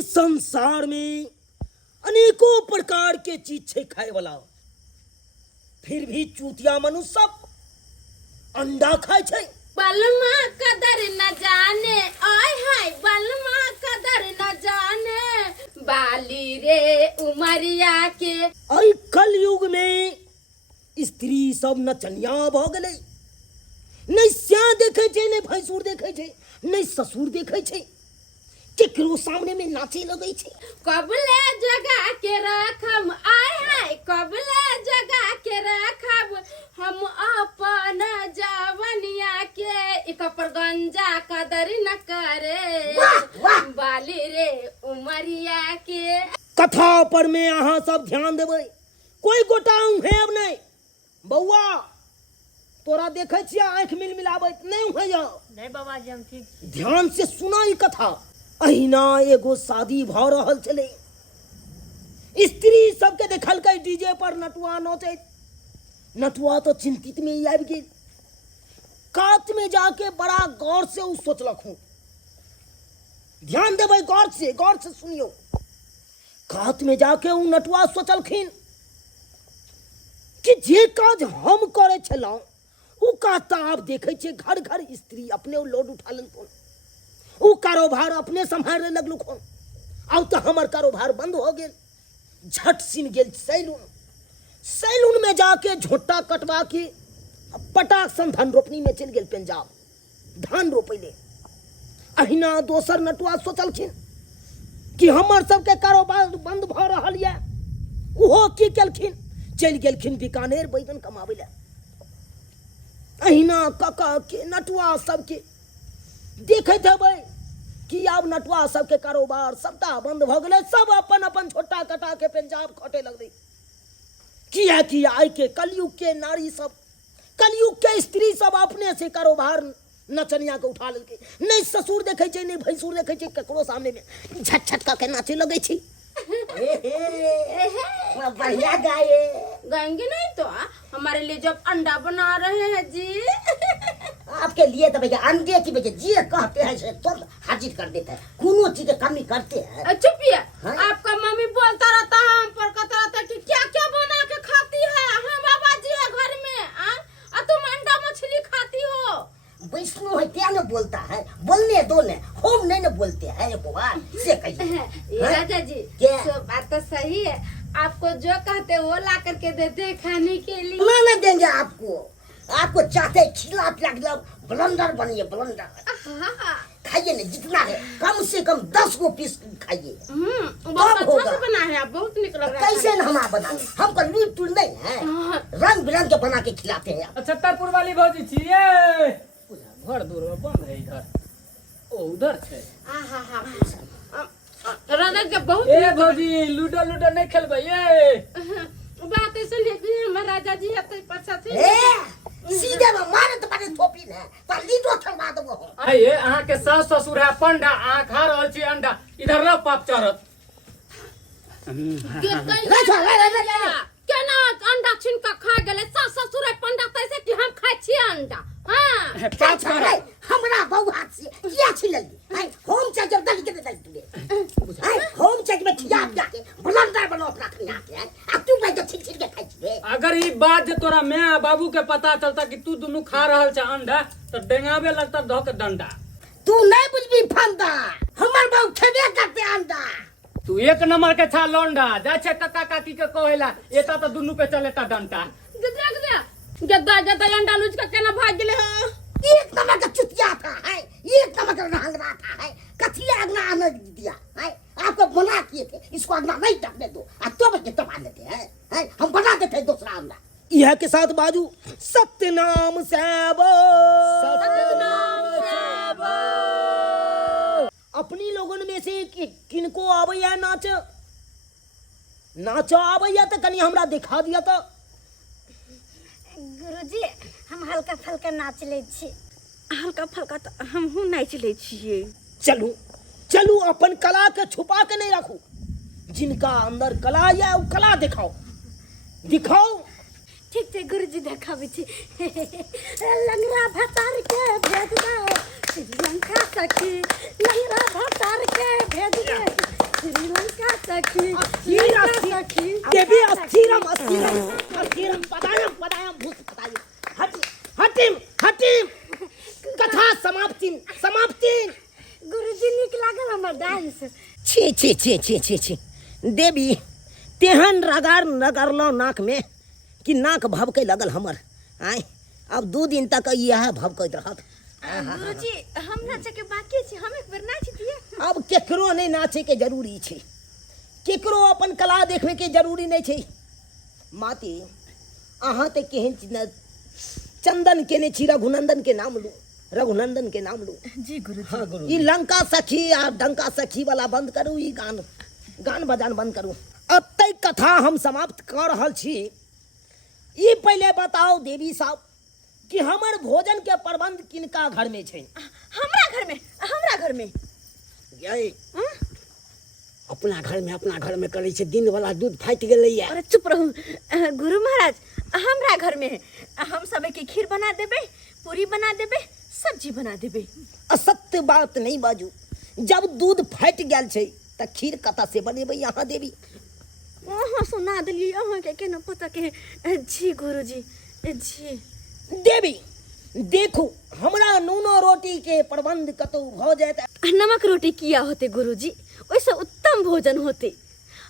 इस संसार में अनेकों प्रकार के चीज छे खाए वाला, फिर भी चूतिया मनुष्य सब अंडा खाए छे। बलमा कदर न जाने, आय हाय बलमा कदर न जाने, बाली रे उमरिया के। आई कल युग में स्त्री सब नचनिया भ गले, नहीं स्या देखे छे, नहीं भैंसुर देखे छे, नहीं ससुर देखे छे, केकरो सामने में नाचे लगे छे। कबले जगा के रखम, आय हाय कबले जगा के रखब हम अपन जवनिया के, एक पर गंजा कदर न करे, बाली रे उमरिया के। कथा पर में अहाँ सब ध्यान देवे, कोई गोटाऊ है अब नहीं। बउआ तोरा देखे छिया आंख मिल मिलावत नहीं हुए जाओ। नहीं बाबा जी हम ठीक। ध्यान से सुना ई कथा। अहिना एगो शादी भ रहल छले, स्त्री सबके देखल के डीजे पर नटुआ नोचे। नटुआ तो चिंतित में ही आबि गेल, कात में जाके बड़ा गौर से उ सोचलक हूं। ध्यान देबै, गौर से सुनियो। कात में जाके उ नटुआ सोचलखिन कि जे काज हम करे छलौं उ काज त आब देखे छे घर घर स्त्री अपने लोड उठा लेलखुन, उ कारोबार अपने संभाले लगलुखुन। अब तो हमर कारोबार बंद हो गेल। झट सिन गेल सैलून में जाके झोटा कटवा के पटाक सन धान रोपनी में चल गेल पंजाब, धान रोपैले। अहिना दोसर नटुआ सोचलखिन कि हमर सबके कारोबार बंद भ रहल ये। उहो की केलखिन, चल गेलखिन बीकानेर बैगन कमाबै ले। अहिना कका के नटुआ सबके देखैत हेबै कि आब नटुआ सबके कारोबार सबटा बंद भ गेलै। सब अपन अपन छोटा कटा के पंजाब खटे लगलै। किया कि आइ के कलयुग के नारी सब, कलयुग के स्त्री सब अपने से कारोबार नचनिया के उठा लेलकै। नहीं ससुर देखे छै, नहीं भैंसुर देखे छै, केकरो सामने में झट झट का के नाचे लगे छी। बढ़िया गाये। गाएंगे नहीं तो हमारे लिए जब अंडा बना रहे हैं जी। आपके लिए तो भैया अंडे की वजह जी कहते हैं से तो हाजिर कर देते हैं, कोनो चीज की कमी करते हैं। चुपिए, हाँ? आपका मम्मी बोलता रहता है हम पर, कहता रहता है कि क्या क्या बना के खाती है। हाँ बाबा जी है घर में, और तुम अंडा मछली खाती हो। वैष्णो है क्या न बोलता है, बोलने दो ने, हम नहीं न बोलते हैं एक बार से कहिए। राजा जी क्या? तो बात तो सही है, आपको जो कहते वो ला करके देते हैं खाने के लिए। ना देंगे आपको चाहते खिला पिला के ब्लंडर बनिए, ब्लंडर खाइए ना, जितना है कम से कम 10 को पीस खाइए। बहुत अच्छा से बना है, आप बहुत निक लग रहा है। कैसे न हम बना, हमको लूट टूट नहीं है, रंग बिरंग के बना के खिलाते हैं। छतरपुर वाली भौजी छिए, घर दूर में बंद है इधर, ओ उधर छे। राजा जी बहुत ए भौजी लूडो नहीं खेलबै ये। बात ऐसे नहीं, हमारे राजा जी है तो पछा से सीधे में मारे तुम्हारे थोपी ने तो लीडो खेलवा देबो। आइए अहाँ के सास ससुर है पंडा, अहाँ खा रहल छी अंडा, इधर रह पाप चढ़त। केना अंडा छीन के खा गेले सास ससुर है पंडा, तैसे कि हम खाइ छी अंडा। हां पाप चढ़त हमरा बहु हाथ से किया छिलली है, होम चार्ज दल के दल तुले है, होम चार्ज में खिया पिया के ब्लंडर बनो अपना खिया के है। अब तू भाई तो छिल छिल के खाइ छी। अगर ई बात जे तोरा मैं बाबू के पता चलता कि तू दोनों खा रहल छ अंडा तो डेंगावे लगता धो के डंडा। तू नहीं बुझबी फंदा, हमर बहु खेबे करते अंडा। तू एक नंबर के छा लौंडा, जा छे कक्का काकी के कहेला एता तो दुनू पे चलेता डंडा। गद्दा अंडा लूच के केना भाग गेले हो। एक नंबर का चुतिया था है, एक नंबर का रंगरा था है, कथिया अगना आने दिया है। आपको मना किए थे इसको अगना नहीं टपने दो, अब तो बच्चे टपा लेते हैं, हम बना देते हैं दूसरा अंडा। यह के साथ बाजू सत्यनाम सैबो, अपनी लोगन में से किनको आबैया नाच आबैया तो कनी हमरा दिखा दिया तो। गुरुजी हम हल्का फल्का नाच ले छी। हल्का फल्का तो हमहू नाच ले छिए। चलू अपन कला के छुपा के नहीं रखू, जिनका अंदर कला है वो कला दिखाओ। ठीक है गुरुजी देखाबी छी। लंगरा भतार के भेज दो श्रीलंका सखी, लंगरा भतार के भेज दो सखी अस्थिर सखी देवी अस्थिरम अस्थिरम अस्थिरम पदायम पदायम भूत पदायम हटिम हटिम कथा समाप्ति समाप्ति। गुरुजी निक लागल हमर डांस। छी छी छी छी छी छी देवी तेहन रगार नगरलो नाक में कि नाक भभके लगल हमर। आय अब 2 दिन तक यह भभकैत रहत। गुरुजी हम नाचे के बाकी छै, हम एक बेर नाच दिए। अब केकरो नहीं नाचे के जरूरी छे, केकरो अपन कला देखने के जरूरी नहीं छे। माती अहाँ ते केहन चंदन केने छी रघुनंदन के नाम लू, रघुनंदन के नाम लू। जी गुरुजी। हाँ गुरु। ई लंका सखी आ डंका सखी वाला बंद करू, ई गान बजान बंद करू। अतै कथा हम समाप्त कर रहल छी। ई पहले बताओ देवी साहब कि हमर भोजन के प्रबंध किनका घर में छै? हमरा घर में यही अपना घर में करे छे। दिन वाला दूध फाट गेलै या। अरे चुप रहू गुरु महाराज, हमरा घर में हम सब के खीर बना देबे, पूरी बना देबे, सब्जी बना देबे। असत्य बात नहीं बाजू। जब दूध फाट गेल छै त खीर कता से बनेबै यहाँ देवी? अहाँ सुना देलिए, अहाँ के केना पता के? जी गुरुजी जी। देवी देखो हमरा नूनो रोटी के प्रबंध कतौ भ जात। नमक रोटी किया होते गुरुजी, ओइसे उत्तम भोजन होते।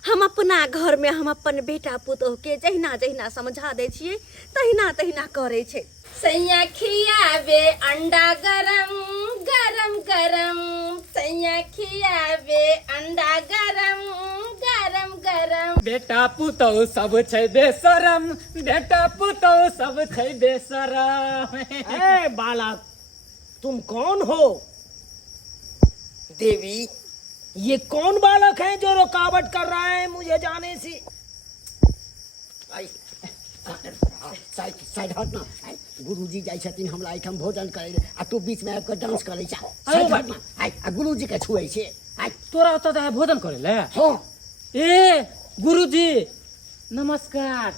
हम अपना घर में हम अपन बेटा पुतोह के जहिना जहिना समझा दे छिए तहिना तहिना करे छे। सैया खियावे अंडा गरम गरम गरम, सैया खियावे अंडा गरम गरम गरम। बेटा पुतौ सब छै बेशरम, बेटा पुतौ सब छै बेशरम। ए बालक तुम कौन हो? देवी ये कौन बालक है जो रुकावट कर रहा है मुझे जाने से? साइड हट ना। गुरुजी जाय छथिन हमरा आइटम भोजन करे आ तू बीच में आके डांस करे छ। अरे साइड हट ना। आ गुरुजी के छुए छे। तोरा ओतऽ है भोजन करे ले? हां। ए गुरुजी नमस्कार।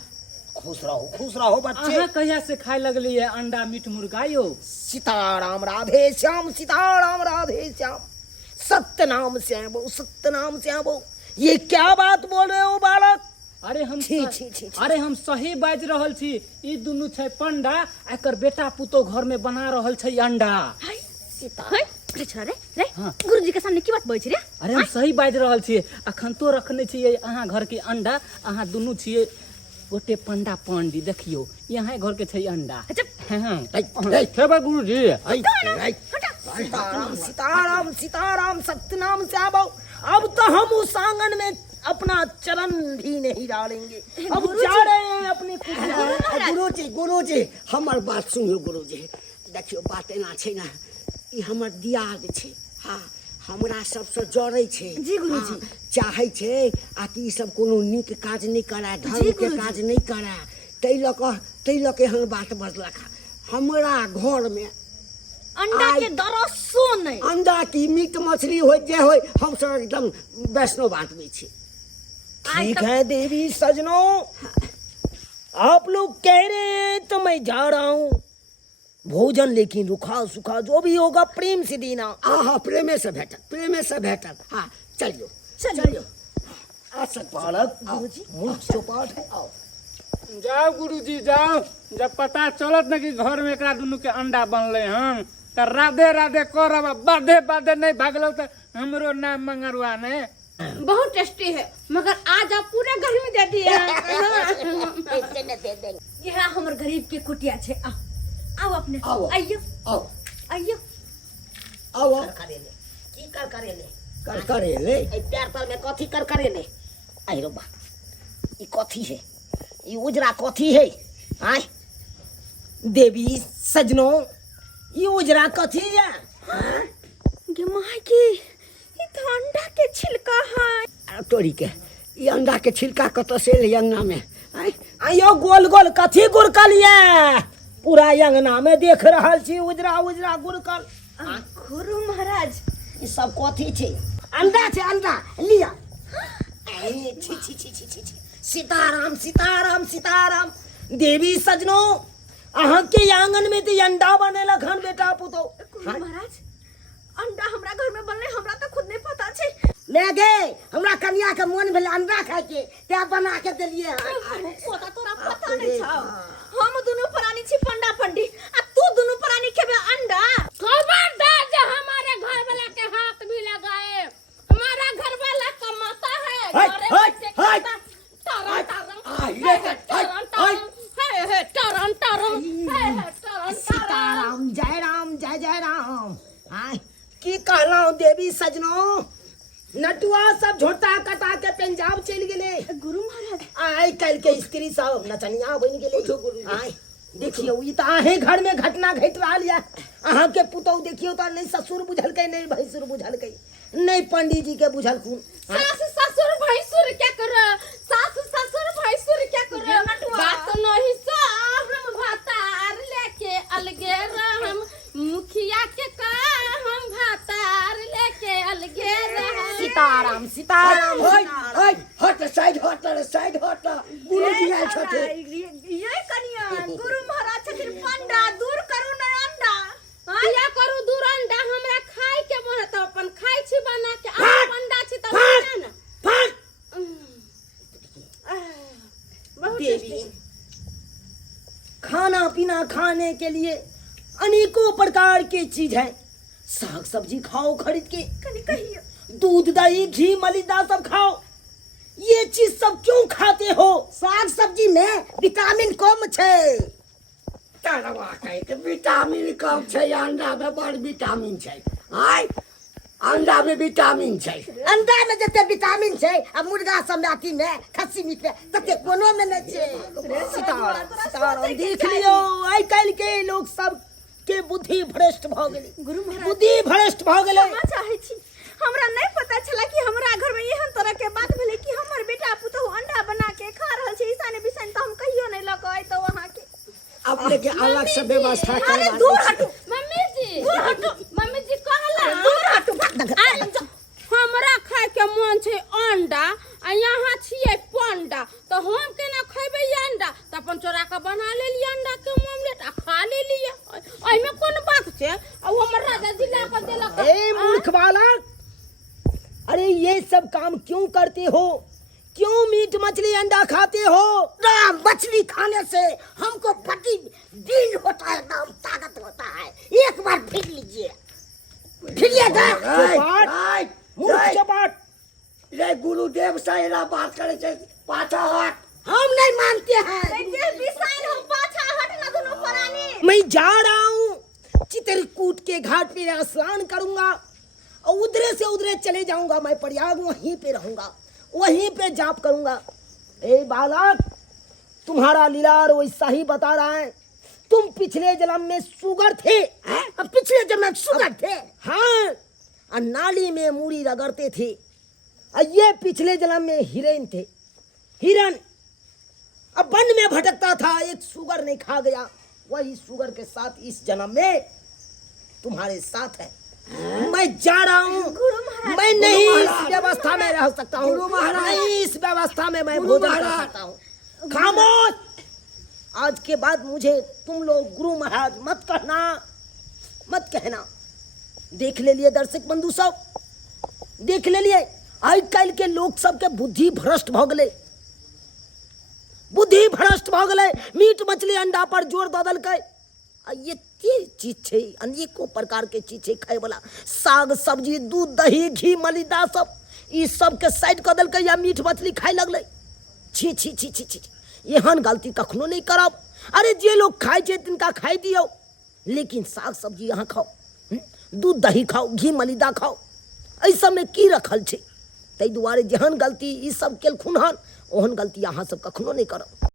खुश रहो बच्चे। अहाँ कहिया से खाए लगली है अंडा मीट मुर्गा यो? सीताराम राधे श्याम, सीताराम राधे श्याम, सत्यनाम श्याम, सत्यनाम श्याम। ये क्या बात बोल रहे हो बालक? अरे हम छी, छी, छी, छी। अरे हम सही बाज रहल छी। ई दुनू छै पंडा, एकर बेटा पुतो घर में बना रहल छै अंडा। हाय सीता हाय रे छोरा रे हाँ। गुरुजी के सामने की बात बोल छी रे? अरे हम सही बाज रहल छी। अखन तो रखने छियै अहाँ घर के अंडा। अहाँ दुनू छियै गोटे पंडा पंडी। देखियो यहाँ घर के छै अंडा। खेबै गुरुजी? सीताराम सीताराम सीताराम, सत्यनाम श्याम। अब तो हम उस आंगन में अपना चरण भी नहीं डालेंगे। अब जा रहे हैं अपनी गुरुजी हमर बात सुनियो गुरुजी। देखियो बात एना छै ना, ई हमर दियाद छै। हाँ हमरा सबसे जड़ै छै। जी गुरुजी। चाहे छै आ कि ई सब कोनो नीक काज नहीं करे, धर्म के काज नहीं करे, तै ल के हम बात बजलक। हमरा घर में अंडा के दरसो नहीं। अंडा की मीट मछली हो जे हो हम सब एकदम वैष्णव बांटबै छी। ठीक है देवी सजनों, आप लोग कह रहे हैं तो मैं जा रहा हूँ। भोजन लेकिन रुखा सुखा जो भी होगा प्रेम से देना। हाँ प्रेमे से भेटल। हाँ चलियो। बालक मूर्ख चौपाट है। आओ जाओ गुरुजी जाओ। जब पता चलत न कि घर में एकरा दुनू के अंडा बनले हन त राधे राधे करब। बाधे बाधे नहीं भागलो त हमरो नाम मंगरवा ने। बहुत टेस्टी है, मगर आज आप पूरे घर में दे दिए। यहाँ हमर गरीब के कुटिया छे। आओ अपने आइयो करेले की कर करेले ए पैर पर में कथी कर करेले? आई रो बा ई कथी है? ई उजरा कथी है? आय देवी सजनों ई उजरा कथी है? गे माय के ई तो अंडा के छिलका है। तोरी के ई अंडा के छिलका कत से ले अंगना में? आयो गोल गोल कथी गुरकलिया? पूरा अंगना में देख रहल छी उजरा उजरा गुरकल। गुरु महाराज ई सब कथी छै? अंडा छै, अंडा लिया। ए छी छी छी छी छी सीताराम सीताराम सीताराम। देवी सजनों अहाँ के आंगन में तो अंडा बनेला खन बेटा पुतो। गुरु महाराज अंडा हमरा घर में बनले, हमरा तो खुद नहीं पता छे। ले गे हमरा कन्या के मन भेल अंडा खाए के ते बना के देलिए पोता तोरा पता नहीं छौ हम दोनों प्राणी छी पंडा पंडी आ तू दोनों प्राणी खेबे अंडा। खबरदार जो हमारे घर वाला के हाथ भी लगाए, हमारा घर वाला कमाता है, घरे बच्चे खाता, टरन टरन सीताराम जय राम। आय की कहलौ देवी सजनो, नटुआ सब झोटा कटा के पंजाब चल गेले। गुरु महाराज आय कल के स्त्री सब नचनिया बन गेले। आय देखियो ई त आहे घर में घटना घट रहल या। अहाँ के पुतौ देखियो त नहीं ससुर बुझलकै नहीं भैंसुर बुझलकै नहीं पंडित जी के बुझलखुन। सास ससुर भैंसुर क्या करो, सास ससुर भैंसुर क्या करो, बात नहीं सो हम भातार लेके अलगे रहम, मुखिया के हम भातार लेके अलगे रहम। सीताराम हट साइड हट गुरु जी आए छथे। ये कनिया गुरु महाराज छथिन पंडा, दूर करू न अंडा। किया करू दूर अंडा, हमरा खाए के मन त अपन खाइ छी बना के, आ पंडा छी त बना ना। बहुत देवी खाना पीना खाने के लिए अनेकों प्रकार की चीज है। साग सब्जी खाओ खरीद के, कनी कहियो दूध दही घी मलिदा सब खाओ। ये चीज सब क्यों खाते हो? साग सब्जी में विटामिन कम छे। तरवा कहे के विटामिन कम छै, अंडा में बड़ विटामिन छै। आय अंडा में विटामिन छै, अंडा में जते विटामिन छे आ मुर्गा सब में अथी में खस्सी मीट में तते कोनो में नहीं छे। सीताराम देख लियो आइ काल के लोग सब के बुद्धि भ्रष्ट भ गेलै। गुरु महाराज बुद्धि भ्रष्ट भ गेलै। क्षमा चाहे छी, हमरा नहीं पता चला कि हमरा घर में एहन तरह के बात भेले कि हमर बेटा पुतहु अंडा बना के खा रहल छै। ईसाने बिसाने त हम कहियो नहीं लक आइ त वहां के अपने के अलग से व्यवस्था अरे करवा दूर हटू, मम्मी जी कहला दूर हटू। हमरा खाए के मन छै अंडा, आ यहाँ छिए पंडा, तो हम केना खैबे अंडा? त अपन चोरा के बना लेलिए अंडा के ऑमलेट आ खा लेलिए। एहि में कोन बात छै? आ हमर राजा जी ला के देलक। ए मूर्ख बालक, अरे ये सब काम क्यों करते हो? क्यों मीट मछली अंडा खाते हो? ना मछली खाने से हमको बड़ी दिन होता है, नाम ताकत होता है। एक बार फिर लीजिए, फिरिए चपाट, मूर्ख चपाट। रे गुरुदेव से एला बात करे छै, पाछा हट। हम नहीं मानते हैं। जे बिसाइन हम पाछा हट ना दोनों प्राणी। मैं जा रहा हूँ चित्रकूट के घाट पे स्नान करूंगा और उधरे से उधरे चले जाऊंगा। मैं प्रयाग वहीं पे रहूंगा, वहीं पे जाप करूंगा। ए बालक, तुम्हारा लीलार वैसा ही बता रहा है। तुम पिछले जन्म में सुगर थे। अब पिछले जन्म में सुगर थे। हाँ, और नाली में मूड़ी रगड़ते थे। और ये पिछले जन्म में हिरन थे, हिरन। अब वन में भटकता था, एक सुगर ने खा गया। वही सुगर के साथ इस जन्म में तुम्हारे साथ है। मैं जा रहा हूँ, मैं नहीं इस व्यवस्था में रह सकता हूँ। नहीं इस व्यवस्था में मैं भोजन कर सकता हूँ। खामोश, आज के बाद मुझे तुम लोग गुरु महाराज मत कहना। देख ले लिए दर्शक बंधु सब, देख ले लिए आज कल के लोग सबके बुद्धि भ्रष्ट भ गेलै। बुद्धि भ्रष्ट भ गेलै, मीट मछली अंडा पर जोर दऽ देलकै। आ ये चीज छै, अनेकों प्रकार के चीज छै खाए वाला। साग सब्जी दूध दही घी मलिदा सब ई सब के साइड कऽ देलकै या मीट मछली खाए लगलै। छी छी छी छी छी, एहन गलती कखनो नहीं करब। अरे जे लोग खाए छै तिनका खाए दियौ, लेकिन साग सब्जी यहाँ खाओ, दूध दही खाओ, घी मलिदा खाओ। एहि सबमे की रखल छै? ताहि दुआरे जेहन गलती ई सब केलखुन हन ओहन गलती अहाँ सब कखनो नहीं करब।